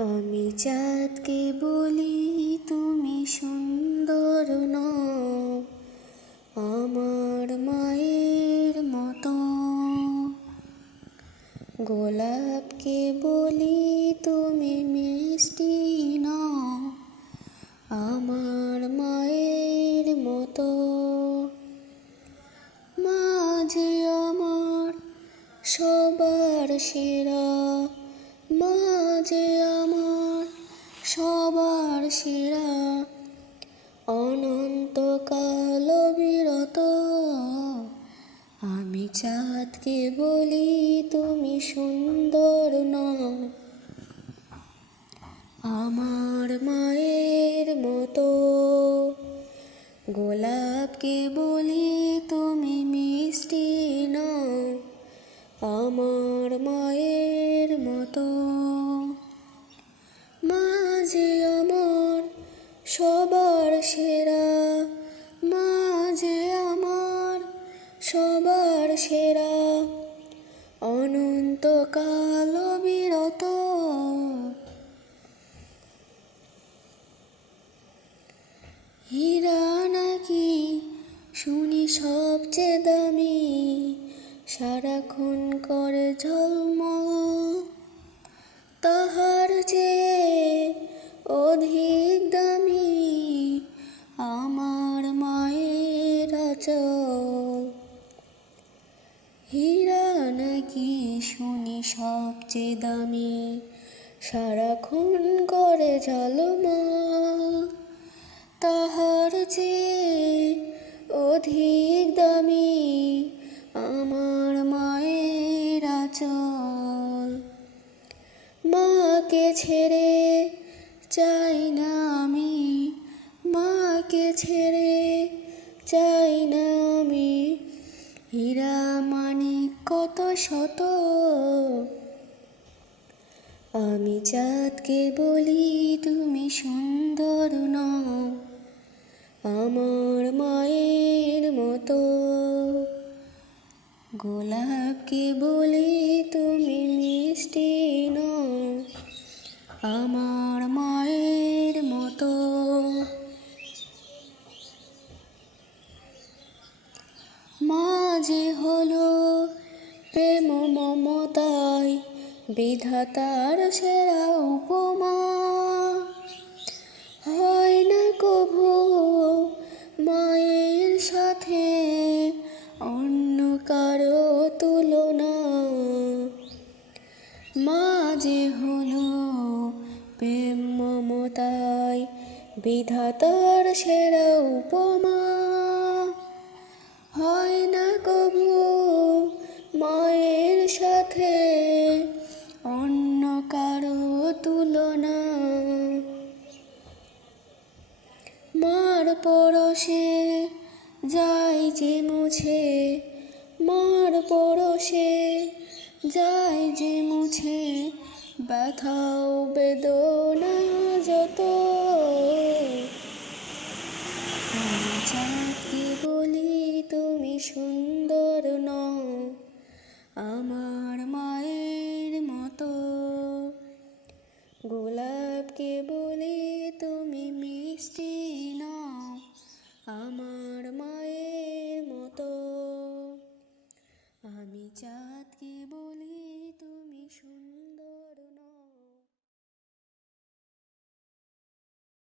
আমি চাঁদকে বলি তুমি সুন্দর নও, আমার মায়ের মতো। গোলাপকে বলি তুমি মিষ্টি নও, আমার মায়ের মতো। মা যে আমার সবার সেরা, মা যে আমার সবার সেরা, অনন্তকাল বিরত। আমি চাঁদকে বলি তুমি সুন্দর নও, আমার মায়ের মতো। গোলাপকে বলি তুমি মিষ্টি নও, আমার মায়ের মতো। মা যে আমার সবার সেরা, মা যে আমার সবার সেরা, অনন্তকাল বিরত। হীরা নাকি শুনি সবচেয়ে দামি, সারাক্ষণ করে ঝলমল, তাহার চেয়ে অধিক দামি আমার মায়ের আঁচল। হীরা নাকি শুনি সবচেয়ে দামি, সারাক্ষণ করে ঝলমল, তাহার চেয়ে অধিক দামি আমার মায়ের আঁচল। মাকে ছেড়ে চাই না আমি, মাকে ছেড়ে চাই না আমি, হীরা মানিক কত শত। আমি চাঁদকে বলি তুমি সুন্দর নও, আমার মায়ের মতো। গোলাপকে বলি তুমি মিষ্টি নও, আমার মায়ের মতো। মা যে হলো প্রেম মমতায় বিধাতার সেরা উপমা, হয় না কভু মায়ের সাথে অন্য কারো তুলনা। মা যে হলো প্রেম মমতায় বিধাতার সেরা উপমা, হয় না কভু মায়ের সাথে অন্য কারো তুলনা। মার পরশে যায় যে মুছে, মার পরশে যায় যে মুছে, ব্যথাও বেদনা যত।